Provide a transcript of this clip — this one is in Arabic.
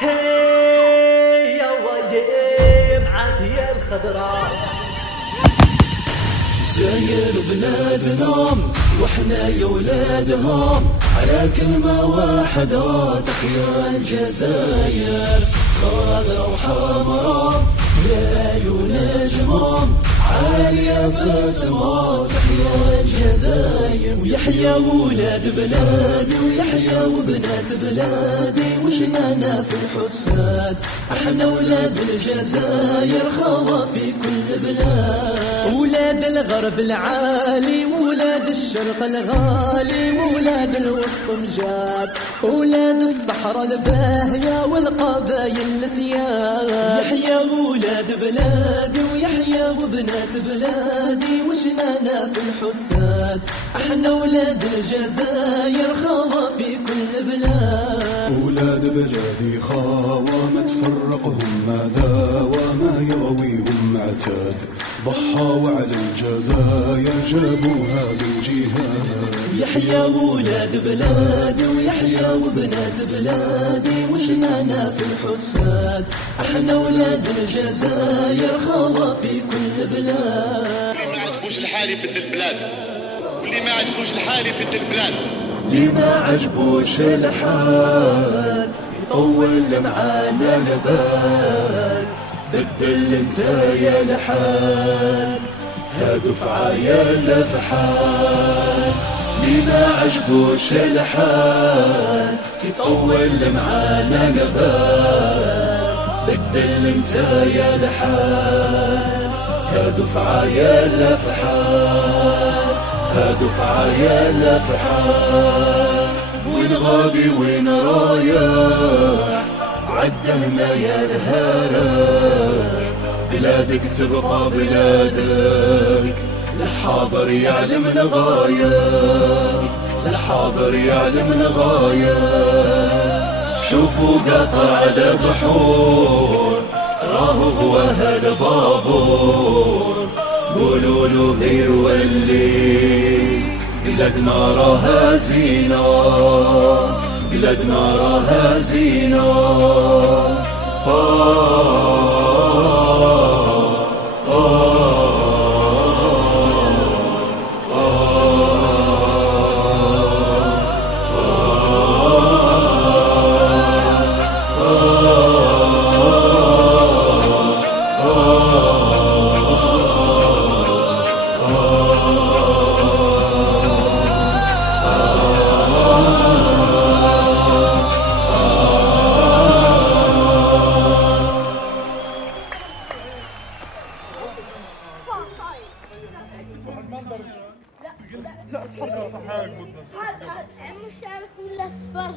هي يا ويا معاك يا الخضراء جزاير بلادنا واحنا يا ولادهم، على كلمة واحدة تحيا الجزاير. خضرا وحمرا هلال ونجمهم، عالية في السما تحيا الجزاير. ويحيا ولاد بلادي ويحيا وبنات بلادي، وشنانا في الحساد احنا ولاد الجزاير، خوا في كل بلاد. ولاد الغرب العالي ولاد الشرق الغالي، ولاد الوسط مجاد، ولاد الصحراء الباهية والقبايل السياد. يحيا ولاد بلادي ويحيا وبنات بلادي، وشنانا في الحساد احنا ولاد الجزاير، خوا في كل بلاد. ولاد بلادي خاوة ما تفرقهم ماذا وما يرويهم معتاد، ضحوا على الجزاير جابوها بالجهاد. يحيا ولاد بلادي ويحيا وبنات بلادي، وشنانا في الحساد احنا ولاد الجزاير، خوا في كل بلاد. اللي ما عجبوش الحال يبدل البلاد، واللي ما عجبوش الحال يبدل البلاد. اللي ما عجبوش الحال يطول معانا البال، بدل انت يا الحال هادو في عيال فحال. اللي ما عجبوش الحال يطول معانا البال، بدل انت يا الحال هادو في عيال فحال، هادو في عيال فحال. وين غادي وين رايح عدهنا يا الهراج، بلادك تبقى بلادك، الحاضر يعلم الغاية، الحاضر يعلم الغاية. شوفوا قطع على بحور راهو غواها البابور، قولوا له غير ولي بلادنا راها زينة، بلادنا راها زينة. لا تحرك صحاك مدة. عم الشعر كله اصفر.